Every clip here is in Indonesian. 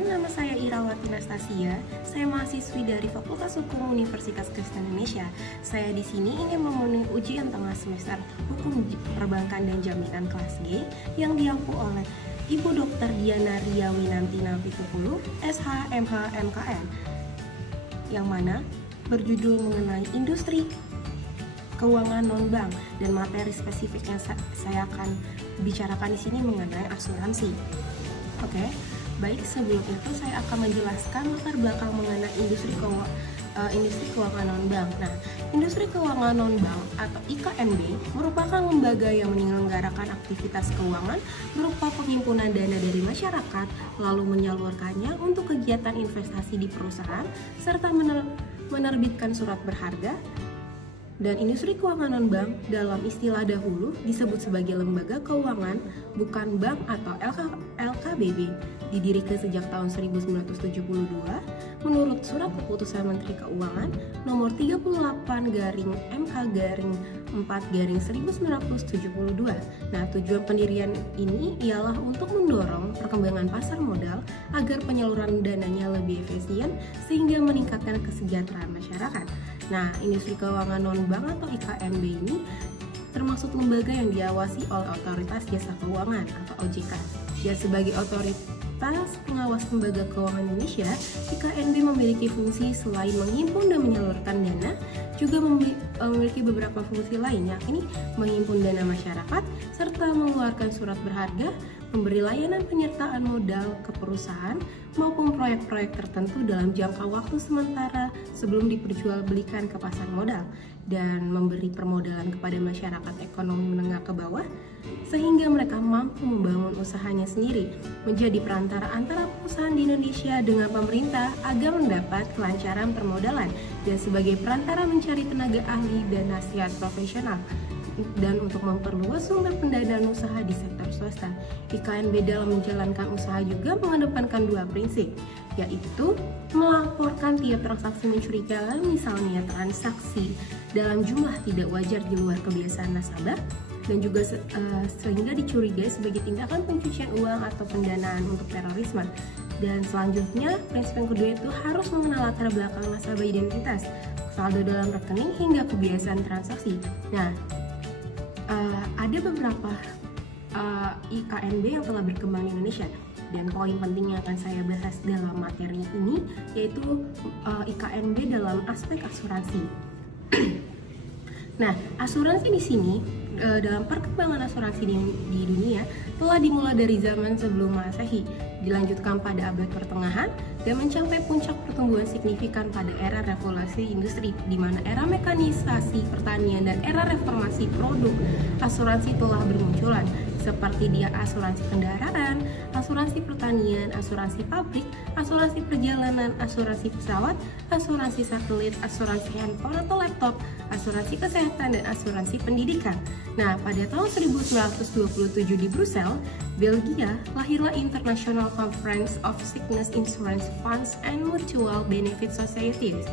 Perkenalkan, nama saya Irawati Nastasia. Saya mahasiswi dari Fakultas Hukum Universitas Kristen Indonesia. Saya di sini ingin memenuhi ujian tengah semester Hukum Perbankan dan Jaminan kelas G yang diampu oleh Ibu Dr. Diana Ria Winanti Nampitupulu, SH, MH, MKN, yang mana berjudul mengenai industri keuangan non-bank, dan materi spesifik yang saya akan bicarakan di sini mengenai asuransi. Oke, baik, sebelum itu saya akan menjelaskan latar belakang mengenai industri keuangan non-bank. Nah, industri keuangan non-bank atau IKNB merupakan lembaga yang menyelenggarakan aktivitas keuangan berupa penghimpunan dana dari masyarakat, lalu menyalurkannya untuk kegiatan investasi di perusahaan, serta menerbitkan surat berharga. Dan industri keuangan non-bank dalam istilah dahulu disebut sebagai lembaga keuangan bukan bank atau LKBB, didirikan sejak tahun 1972 menurut Surat Keputusan Menteri Keuangan nomor 38/4/1972. Nah, tujuan pendirian ini ialah untuk mendorong perkembangan pasar modal agar penyaluran dananya lebih efisien sehingga meningkatkan kesejahteraan masyarakat. Nah, industri keuangan non-bank atau IKNB ini termasuk lembaga yang diawasi oleh Otoritas Jasa Keuangan atau OJK. Dan sebagai otoritas pengawas lembaga keuangan Indonesia, IKNB memiliki fungsi selain menghimpun dan menyalurkan dana, juga memiliki beberapa fungsi lain, yakni menghimpun dana masyarakat, serta mengeluarkan surat berharga, memberi layanan penyertaan modal ke perusahaan maupun proyek-proyek tertentu dalam jangka waktu sementara sebelum diperjualbelikan ke pasar modal, dan memberi permodalan kepada masyarakat ekonomi menengah ke bawah sehingga mereka mampu membangun usahanya sendiri, menjadi perantara antara perusahaan di Indonesia dengan pemerintah agar mendapat kelancaran permodalan, dan sebagai perantara mencari tenaga ahli dan nasihat profesional, dan untuk memperluas sumber pendanaan usaha di sektor swasta. IKNB dalam menjalankan usaha juga mengedepankan dua prinsip, yaitu melaporkan tiap transaksi mencurigakan, misalnya transaksi dalam jumlah tidak wajar di luar kebiasaan nasabah, dan juga sehingga dicurigai sebagai tindakan pencucian uang atau pendanaan untuk terorisme. Dan selanjutnya, prinsip yang kedua itu harus mengenal latar belakang nasabah, identitas, saldo dalam rekening, hingga kebiasaan transaksi. Nah, ada beberapa IKNB yang telah berkembang di Indonesia, dan poin penting yang akan saya bahas dalam materi ini yaitu IKNB dalam aspek asuransi. Nah, asuransi di sini dalam perkembangan asuransi di dunia telah dimulai dari zaman sebelum Masehi, dilanjutkan pada abad pertengahan, dan mencapai puncak pertumbuhan signifikan pada era revolusi industri, di mana era mekanisasi pertanian dan era reformasi produk asuransi telah bermunculan, seperti dia asuransi kendaraan, asuransi pertanian, asuransi pabrik, asuransi perjalanan, asuransi pesawat, asuransi satelit, asuransi handphone atau laptop, asuransi kesehatan, dan asuransi pendidikan. Nah, pada tahun 1927 di Brussel, Belgia, lahirlah International Conference of Sickness Insurance Funds and Mutual Benefit Societies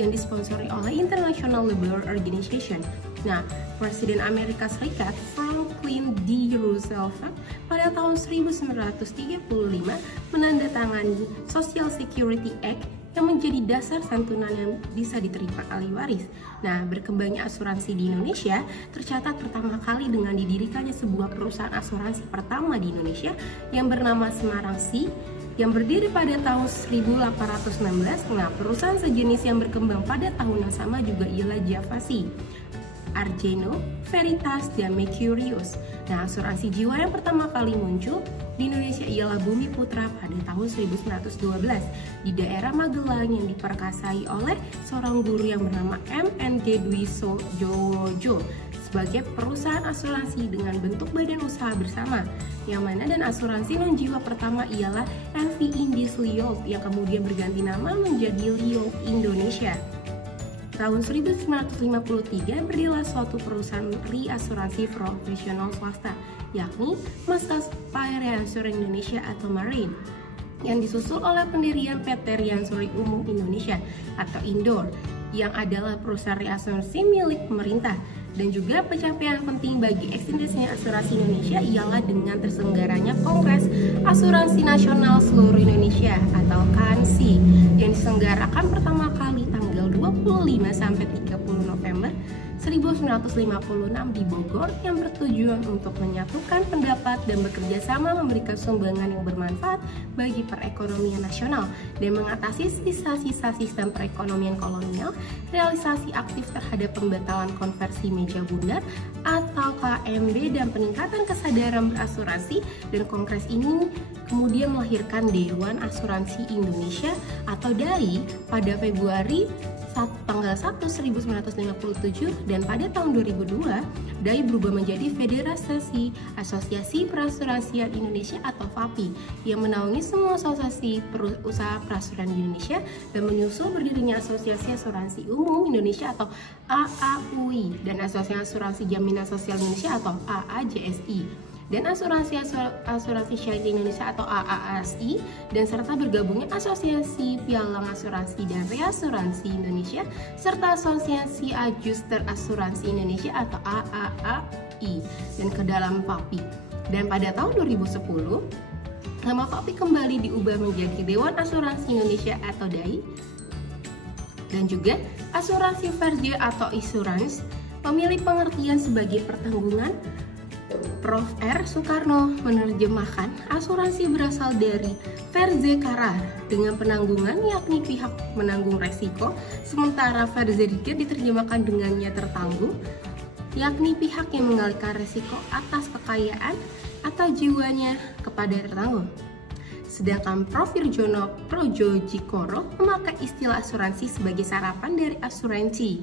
yang disponsori oleh International Labour Organization. Nah, Presiden Amerika Serikat Franklin D. Roosevelt pada tahun 1935 menandatangani Social Security Act yang menjadi dasar santunan yang bisa diterima ahli waris. Nah, berkembangnya asuransi di Indonesia tercatat pertama kali dengan didirikannya sebuah perusahaan asuransi pertama di Indonesia yang bernama Semarang Sea, yang berdiri pada tahun 1816. Nah, perusahaan sejenis yang berkembang pada tahun yang sama juga ialah Java Sea, Argeno, Veritas, dan Mercurius. Nah, asuransi jiwa yang pertama kali muncul di Indonesia ialah Bumi Putra pada tahun 1912 di daerah Magelang, yang diperkasai oleh seorang guru yang bernama M.N.G. Dwi Jojo sebagai perusahaan asuransi dengan bentuk badan usaha bersama, yang mana dan asuransi non jiwa pertama ialah NV Indis Liol yang kemudian berganti nama menjadi Liol Indonesia. Tahun 1953 berdirilah suatu perusahaan reasuransi profesional swasta, yakni Maskapai Reansuri Indonesia atau Marine, yang disusul oleh pendirian PT Reansuri Umum Indonesia atau Indor, yang adalah perusahaan reasuransi milik pemerintah. Dan juga pencapaian penting bagi eksistensinya asuransi Indonesia ialah dengan terselenggaranya Kongres Asuransi Nasional Seluruh Indonesia diselenggarakan pertama kali tanggal 25 sampai 30 November 1956 di Bogor, yang bertujuan untuk menyatukan pendapat dan bekerja sama memberikan sumbangan yang bermanfaat bagi perekonomian nasional dan mengatasi sisa-sisa sistem perekonomian kolonial, realisasi aktif terhadap pembatalan konversi meja bundar atau KMB, dan peningkatan kesadaran berasuransi. Dan kongres ini kemudian melahirkan Dewan Asuransi Indonesia atau DAI pada Februari tanggal 1 1957, dan pada tahun 2002 DAI berubah menjadi Federasi Asosiasi Perasuransian Indonesia atau FAPI yang menaungi semua asosiasi usaha perasuran di Indonesia dan menyusul berdirinya Asosiasi Asuransi Umum Indonesia atau AAUI dan Asosiasi Asuransi Jaminan Sosial Indonesia atau AAJSI dan Asuransi Syariah Indonesia atau AASI, dan serta bergabungnya Asosiasi Pialang Asuransi dan Reasuransi Indonesia serta Asosiasi Ajuster Asuransi Indonesia atau AAAI dan ke dalam FAPI. Dan pada tahun 2010 nama FAPI kembali diubah menjadi Dewan Asuransi Indonesia atau DAI. Dan juga asuransi Verge atau Insurance memilih pengertian sebagai pertanggungan. Prof. R. Soekarno menerjemahkan asuransi berasal dari verze karar dengan penanggungan, yakni pihak menanggung resiko, sementara verze diterjemahkan dengannya tertanggung, yakni pihak yang mengalihkan resiko atas kekayaan atau jiwanya kepada tertanggung. Sedangkan Prof. Wirjono Projojikoro memakai istilah asuransi sebagai sarapan dari asuransi,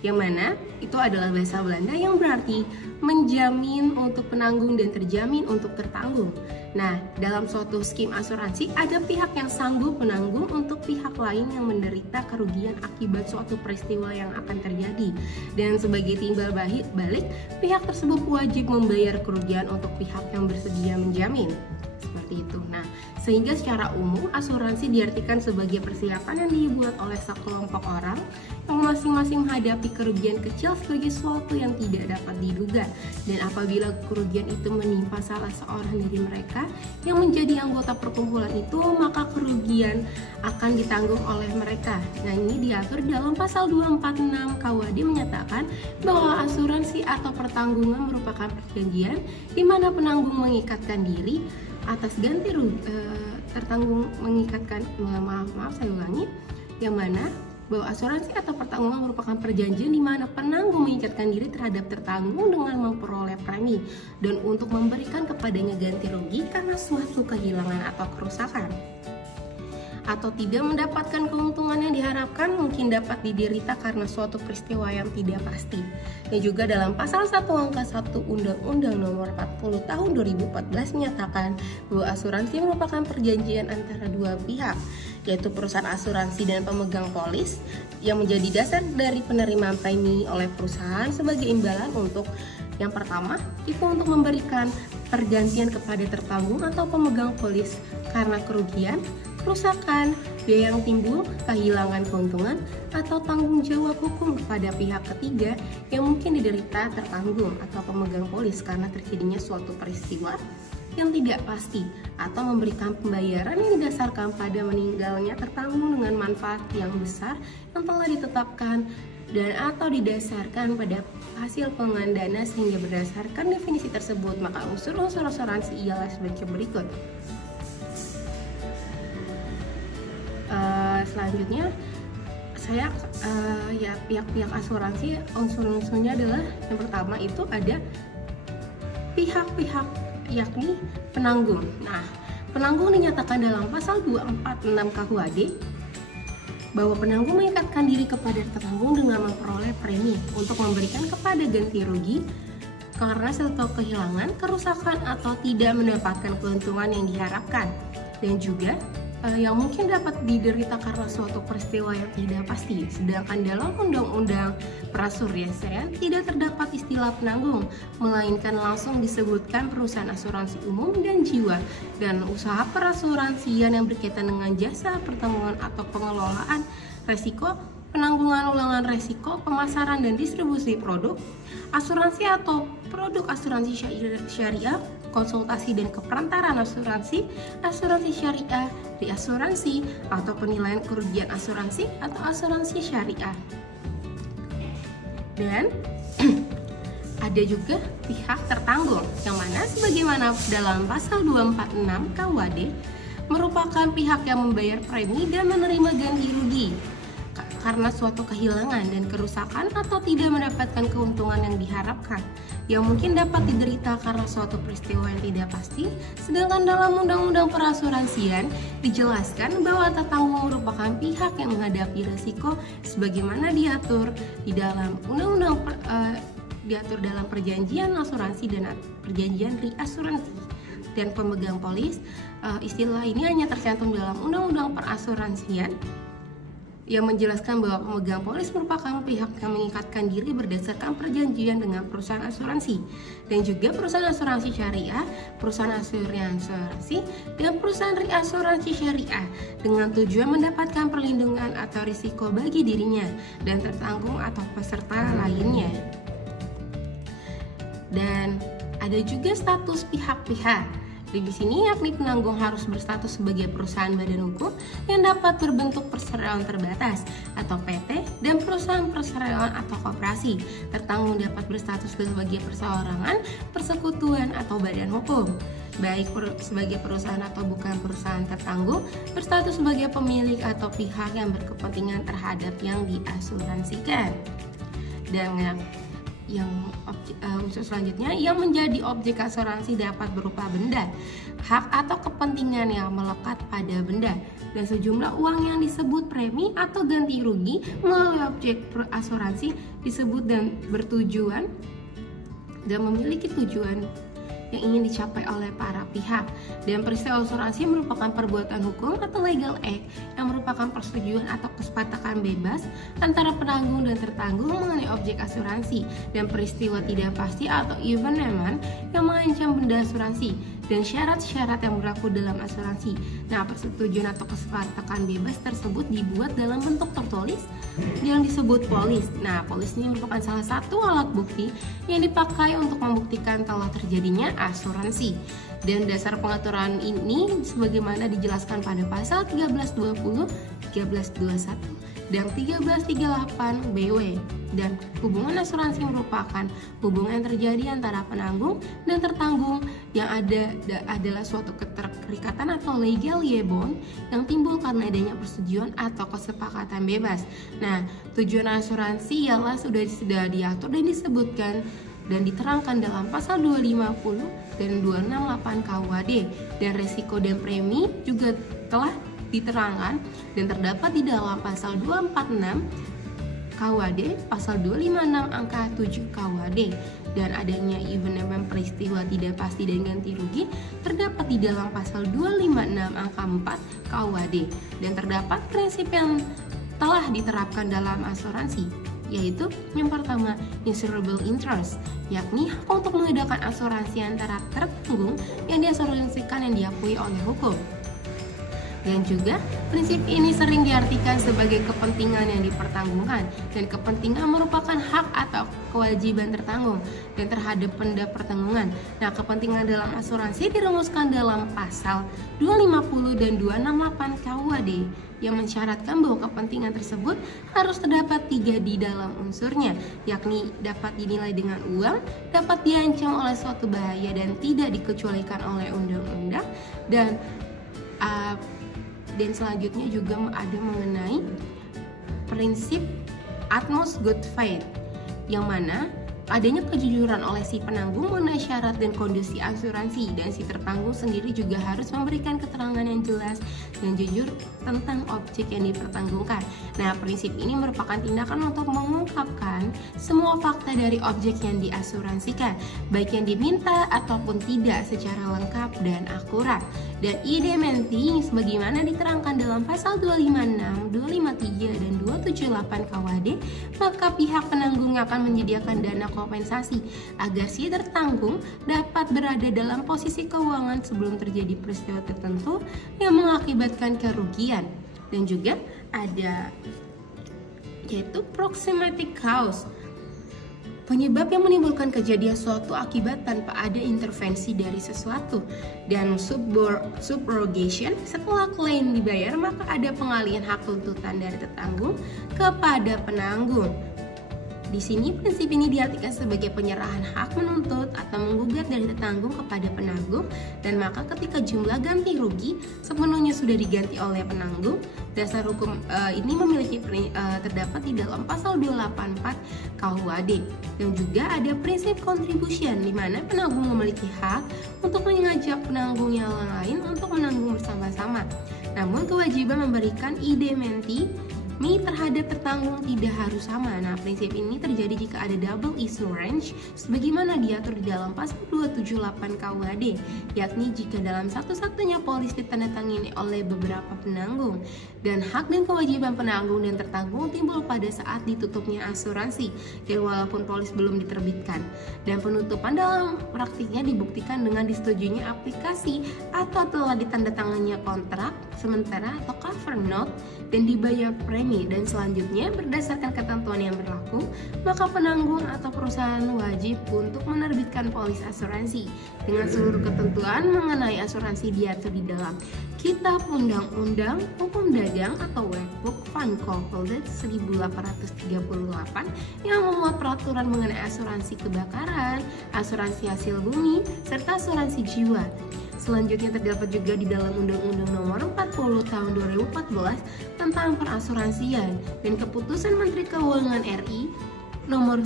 yang mana itu adalah bahasa Belanda yang berarti menjamin untuk penanggung dan terjamin untuk tertanggung. Nah, dalam suatu skim asuransi ada pihak yang sanggup menanggung untuk pihak lain yang menderita kerugian akibat suatu peristiwa yang akan terjadi, dan sebagai timbal balik pihak tersebut wajib membayar kerugian untuk pihak yang bersedia menjamin. Seperti itu. Nah, sehingga secara umum asuransi diartikan sebagai persiapan yang dibuat oleh sekelompok orang yang masing-masing menghadapi kerugian kecil sebagai sesuatu yang tidak dapat diduga, dan apabila kerugian itu menimpa salah seorang dari mereka yang menjadi anggota perkumpulan itu, maka kerugian akan ditanggung oleh mereka. Nah, ini diatur dalam pasal 246 KUHD menyatakan bahwa asuransi atau pertanggungan merupakan perjanjian di mana penanggung mengikatkan diri atas ganti rugi, tertanggung mengikatkan, saya ulangi, yang mana bahwa asuransi atau pertanggungan merupakan perjanjian di mana penanggung mengikatkan diri terhadap tertanggung dengan memperoleh premi dan untuk memberikan kepadanya ganti rugi karena suatu kehilangan atau kerusakan atau tidak mendapatkan keuntungan yang diharapkan mungkin dapat diderita karena suatu peristiwa yang tidak pasti. Dan juga dalam pasal 1 angka 1 Undang-Undang Nomor 40 Tahun 2014 menyatakan bahwa asuransi merupakan perjanjian antara dua pihak, yaitu perusahaan asuransi dan pemegang polis, yang menjadi dasar dari penerimaan premi oleh perusahaan sebagai imbalan untuk yang pertama itu untuk memberikan pergantian kepada tertanggung atau pemegang polis karena kerugian, kerusakan, biaya yang timbul, kehilangan keuntungan, atau tanggung jawab hukum kepada pihak ketiga yang mungkin diderita tertanggung atau pemegang polis karena terjadinya suatu peristiwa yang tidak pasti, atau memberikan pembayaran yang didasarkan pada meninggalnya tertanggung dengan manfaat yang besar yang telah ditetapkan dan atau didasarkan pada hasil penggunaan dana, sehingga berdasarkan definisi tersebut maka unsur-unsur asuransi ialah sebagai berikut. Selanjutnya saya pihak-pihak asuransi, unsur-unsurnya adalah yang pertama itu ada pihak-pihak yakni penanggung. Nah, penanggung dinyatakan dalam pasal 246 KUHD bahwa penanggung mengikatkan diri kepada tertanggung dengan memperoleh premi untuk memberikan kepada ganti rugi karena suatu kehilangan, kerusakan, atau tidak mendapatkan keuntungan yang diharapkan, dan juga yang mungkin dapat diderita karena suatu peristiwa yang tidak pasti. Sedangkan dalam Undang-Undang Perasuransian tidak terdapat istilah penanggung, melainkan langsung disebutkan perusahaan asuransi umum dan jiwa dan usaha perasuransian yang berkaitan dengan jasa pertanggungan atau pengelolaan resiko, penanggungan ulangan resiko, pemasaran dan distribusi produk asuransi atau produk asuransi syariah, konsultasi dan keperantaran asuransi, asuransi syariah, reasuransi, atau penilaian kerugian asuransi atau asuransi syariah. Dan ada juga pihak tertanggung, yang mana sebagaimana dalam pasal 246 KUHD merupakan pihak yang membayar premi dan menerima ganti rugi karena suatu kehilangan dan kerusakan atau tidak mendapatkan keuntungan yang diharapkan yang mungkin dapat diderita karena suatu peristiwa yang tidak pasti. Sedangkan dalam Undang-Undang Perasuransian dijelaskan bahwa tertanggung merupakan pihak yang menghadapi risiko sebagaimana diatur di dalam diatur dalam perjanjian asuransi dan perjanjian reasuransi. Dan pemegang polis, istilah ini hanya tercantum dalam Undang-Undang Perasuransian yang menjelaskan bahwa pemegang polis merupakan pihak yang mengikatkan diri berdasarkan perjanjian dengan perusahaan asuransi, dan juga perusahaan asuransi syariah, perusahaan asuransi, dan perusahaan reasuransi syariah dengan tujuan mendapatkan perlindungan atau risiko bagi dirinya dan tertanggung atau peserta lainnya. Dan ada juga status pihak-pihak. Di sini yakni penanggung harus berstatus sebagai perusahaan badan hukum yang dapat berbentuk perseroan terbatas atau PT, dan perusahaan perseroan atau koperasi. Tertanggung dapat berstatus sebagai perseorangan, persekutuan atau badan hukum. Baik sebagai perusahaan atau bukan perusahaan tertanggung, berstatus sebagai pemilik atau pihak yang berkepentingan terhadap yang diasuransikan. Dan unsur selanjutnya yang menjadi objek asuransi dapat berupa benda, hak atau kepentingan yang melekat pada benda, dan sejumlah uang yang disebut premi atau ganti rugi melalui objek asuransi disebut dan bertujuan dan memiliki tujuan yang ingin dicapai oleh para pihak. Dan peristiwa asuransi merupakan perbuatan hukum atau legal act yang merupakan persetujuan atau kesepakatan bebas antara penanggung dan tertanggung mengenai objek asuransi, dan peristiwa tidak pasti atau evenement yang mengancam benda asuransi, dan syarat-syarat yang berlaku dalam asuransi. Nah, persetujuan atau kesepakatan bebas tersebut dibuat dalam bentuk tertulis yang disebut polis. Nah, polis ini merupakan salah satu alat bukti yang dipakai untuk membuktikan telah terjadinya asuransi. Dan dasar pengaturan ini sebagaimana dijelaskan pada pasal 1320, 1321, dan 1338 BW. Dan hubungan asuransi merupakan hubungan yang terjadi antara penanggung dan tertanggung yang adalah suatu keterikatan atau legal bond yang timbul karena adanya persetujuan atau kesepakatan bebas. Nah, tujuan asuransi ialah sudah diatur dan disebutkan dan diterangkan dalam pasal 250 dan 268 KUHD, dan resiko dan premi juga telah diterangkan dan terdapat di dalam pasal 246 KUHD, pasal 256 angka 7 KUHD. Dan adanya event peristiwa tidak pasti dan ganti rugi terdapat di dalam pasal 256 angka 4 KUHD. Dan terdapat prinsip yang telah diterapkan dalam asuransi, yaitu yang pertama, insurable interest, yakni hak untuk mengadakan asuransi antara tertanggung yang diasuransikan yang diakui oleh hukum. Dan juga prinsip ini sering diartikan sebagai kepentingan yang dipertanggungkan, dan kepentingan merupakan hak atau kewajiban tertanggung dan terhadap benda pertanggungan. Nah, kepentingan dalam asuransi dirumuskan dalam pasal 250 dan 268 KUHD yang mensyaratkan bahwa kepentingan tersebut harus terdapat 3 di dalam unsurnya, yakni dapat dinilai dengan uang, dapat diancam oleh suatu bahaya dan tidak dikecualikan oleh undang-undang, dan selanjutnya juga ada mengenai prinsip utmost good faith, yang mana adanya kejujuran oleh si penanggung mengenai syarat dan kondisi asuransi, dan si tertanggung sendiri juga harus memberikan keterangan yang jelas dan jujur tentang objek yang dipertanggungkan. Nah, prinsip ini merupakan tindakan untuk mengungkapkan semua fakta dari objek yang diasuransikan, baik yang diminta ataupun tidak, secara lengkap dan akurat. Dan idementi sebagaimana diterangkan dalam pasal 256, 253, dan 278 KUHD, maka pihak penanggung akan menyediakan dana kompensasi agar si tertanggung dapat berada dalam posisi keuangan sebelum terjadi peristiwa tertentu yang mengakibatkan kerugian. Dan juga ada yaitu proximity cause, penyebab yang menimbulkan kejadian suatu akibat tanpa ada intervensi dari sesuatu. Dan subrogation, setelah klaim dibayar maka ada pengalihan hak tuntutan dari tertanggung kepada penanggung. Di sini prinsip ini diartikan sebagai penyerahan hak menuntut atau menggugat dari tertanggung kepada penanggung, dan maka ketika jumlah ganti rugi sepenuhnya sudah diganti oleh penanggung, dasar hukum ini memiliki terdapat di dalam pasal 284 KUHD. Dan juga ada prinsip contribution di mana penanggung memiliki hak untuk mengajak penanggung yang lain untuk menanggung bersama-sama. Namun kewajiban memberikan indemnity terhadap tertanggung tidak harus sama. Nah, prinsip ini terjadi jika ada double insurance sebagaimana diatur di dalam pasal 278 KUHD, yakni jika dalam satu-satunya polis ditandatangani oleh beberapa penanggung dan hak dan kewajiban penanggung dan tertanggung timbul pada saat ditutupnya asuransi dan walaupun polis belum diterbitkan. Dan penutupan dalam praktiknya dibuktikan dengan disetujuinya aplikasi atau telah ditandatangannya kontrak sementara atau cover note dan dibayar premi. Dan selanjutnya berdasarkan ketentuan yang berlaku maka penanggung atau perusahaan wajib untuk menerbitkan polis asuransi dengan seluruh ketentuan mengenai asuransi diatur di dalam Kitab Undang-Undang Hukum Dagang atau Workbook Van Coppold 1838 yang memuat peraturan mengenai asuransi kebakaran, asuransi hasil bumi, serta asuransi jiwa. Selanjutnya terdapat juga di dalam Undang-Undang Nomor 40 Tahun 2014 tentang perasuransian dan Keputusan Menteri Keuangan RI Nomor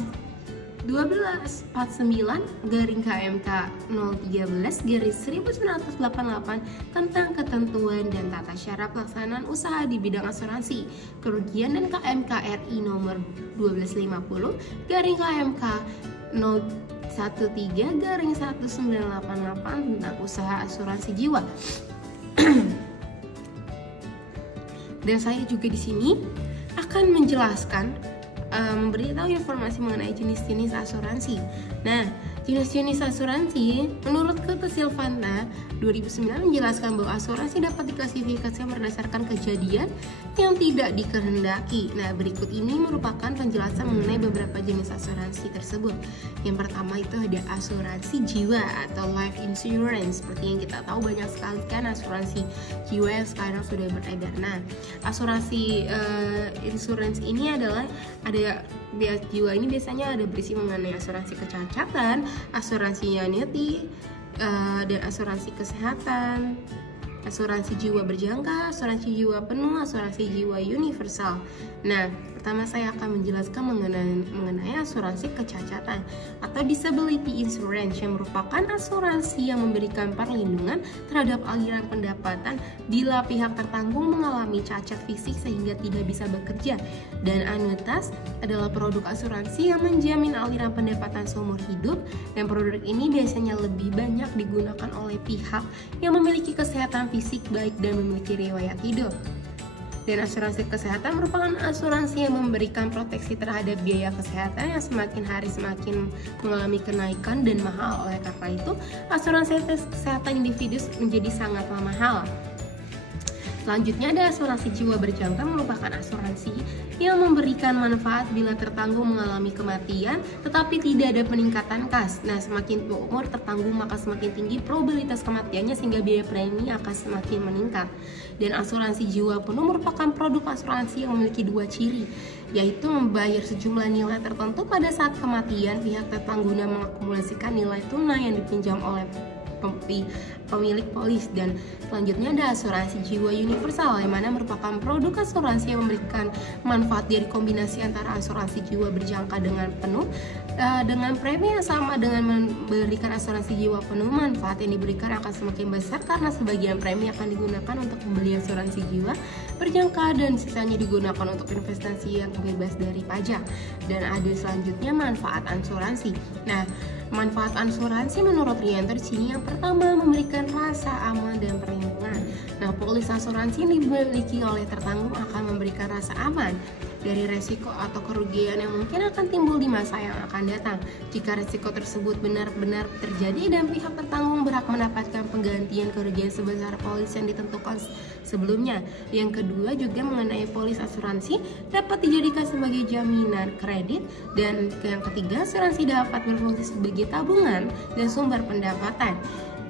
1249/KMK 013/1988 tentang ketentuan dan tata cara pelaksanaan usaha di bidang asuransi kerugian dan KMK RI Nomor 1250/KMK 013/1988 tentang usaha asuransi jiwa. Dan saya juga di sini akan menjelaskan memberitahu informasi mengenai jenis-jenis asuransi. Nah, jenis-jenis asuransi menurut Kata Silvanta 2009 menjelaskan bahwa asuransi dapat diklasifikasikan berdasarkan kejadian yang tidak dikehendaki. Nah, berikut ini merupakan penjelasan mengenai beberapa jenis asuransi tersebut. Yang pertama itu ada asuransi jiwa atau life insurance. Seperti yang kita tahu banyak sekali kan asuransi jiwa yang sekarang sudah beredar. Nah, asuransi insurance ini adalah jiwa ini biasanya ada berisi mengenai asuransi kecacatan, asuransi annuity, dan asuransi kesehatan, asuransi jiwa berjangka, asuransi jiwa penuh, asuransi jiwa universal. Nah, pertama saya akan menjelaskan mengenai asuransi kecacatan atau disability insurance yang merupakan asuransi yang memberikan perlindungan terhadap aliran pendapatan bila pihak tertanggung mengalami cacat fisik sehingga tidak bisa bekerja. Dan annuitas adalah produk asuransi yang menjamin aliran pendapatan seumur hidup, dan produk ini biasanya lebih banyak digunakan oleh pihak yang memiliki kesehatan fisik baik dan memiliki riwayat hidup. Dan asuransi kesehatan merupakan asuransi yang memberikan proteksi terhadap biaya kesehatan yang semakin hari semakin mengalami kenaikan dan mahal. Oleh karena itu, asuransi kesehatan individu menjadi sangatlah mahal. Selanjutnya ada asuransi jiwa berjangka, merupakan asuransi yang memberikan manfaat bila tertanggung mengalami kematian tetapi tidak ada peningkatan kas. Nah, semakin tua umur tertanggung maka semakin tinggi probabilitas kematiannya sehingga biaya premi akan semakin meningkat. Dan asuransi jiwa penuh merupakan produk asuransi yang memiliki dua ciri, yaitu membayar sejumlah nilai tertentu pada saat kematian pihak tertanggung dan mengakumulasikan nilai tunai yang dipinjam oleh pemilik polis. Dan selanjutnya ada asuransi jiwa universal yang mana merupakan produk asuransi yang memberikan manfaat dari kombinasi antara asuransi jiwa berjangka dengan penuh dengan premi yang sama. Dengan memberikan asuransi jiwa penuh, manfaat yang diberikan akan semakin besar karena sebagian premi akan digunakan untuk membeli asuransi jiwa berjangka dan sisanya digunakan untuk investasi yang bebas dari pajak. Dan ada selanjutnya manfaat asuransi. Nah, manfaat asuransi menurut Rianto di sini yang pertama memberikan rasa aman dan perlindungan. Nah, polis asuransi yang dimiliki oleh tertanggung akan memberikan rasa aman dari resiko atau kerugian yang mungkin akan timbul di masa yang akan datang. Jika resiko tersebut benar-benar terjadi dan pihak tertanggung berhak mendapatkan penggantian kerugian sebesar polis yang ditentukan sebelumnya. Yang kedua juga mengenai polis asuransi dapat dijadikan sebagai jaminan kredit, dan yang ketiga asuransi dapat berfungsi sebagai tabungan dan sumber pendapatan.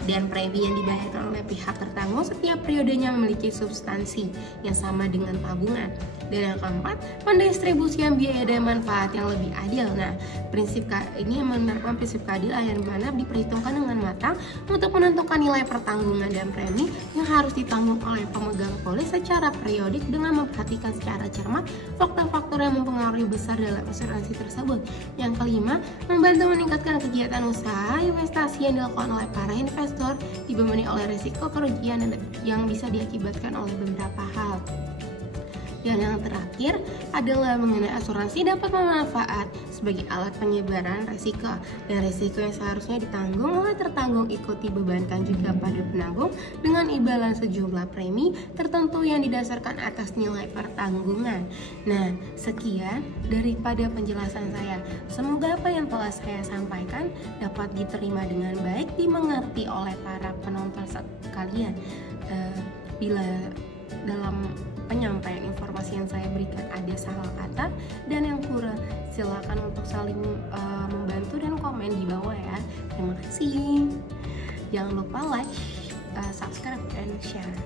Dan premi yang dibayarkan oleh pihak tertanggung setiap periodenya memiliki substansi yang sama dengan tabungan. Dan yang keempat, pendistribusian biaya dan manfaat yang lebih adil. Nah, prinsip ini menerapkan prinsip keadilan yang mana diperhitungkan dengan matang untuk menentukan nilai pertanggungan dan premi yang harus ditanggung oleh pemegang polis secara periodik dengan memperhatikan secara cermat faktor-faktor yang mempengaruhi besar dalam asuransi tersebut. Yang kelima, membantu meningkatkan kegiatan usaha investasi yang dilakukan oleh para investor dibebani oleh risiko kerugian yang bisa diakibatkan oleh beberapa hal. Dan yang terakhir adalah mengenai asuransi dapat bermanfaat sebagai alat penyebaran risiko, dan risiko yang seharusnya ditanggung oleh tertanggung ikut dibebankan juga pada penanggung dengan imbalan sejumlah premi tertentu yang didasarkan atas nilai pertanggungan. Nah, sekian daripada penjelasan saya. Semoga apa yang telah saya sampaikan dapat diterima dengan baik, dimengerti oleh para penonton sekalian. Bila dalam penyampaian informasi yang saya berikan ada salah kata dan yang kurang, silakan untuk saling membantu dan komen di bawah ya. Terima kasih. Jangan lupa like, subscribe, dan share.